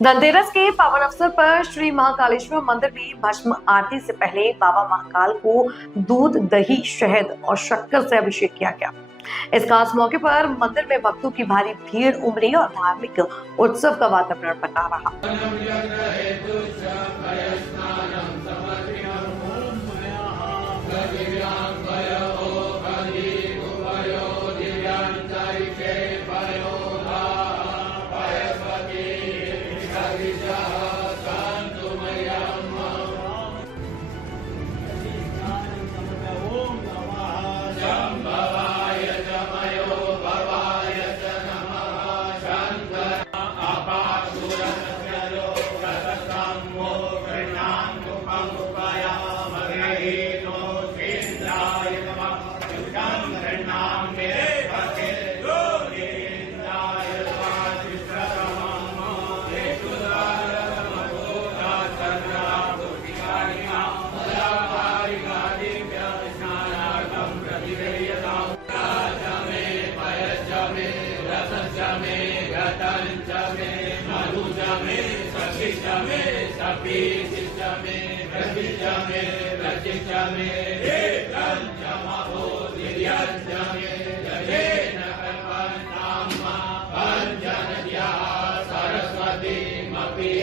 धनतेरस के पावन अवसर पर श्री महाकालेश्वर मंदिर में भस्म आरती से पहले बाबा महाकाल को दूध, दही, शहद और शक्कर से अभिषेक किया गया। इस खास मौके पर मंदिर में भक्तों की भारी भीड़ उमड़ी और धार्मिक उत्सव का वातावरण बना रहा। Shame,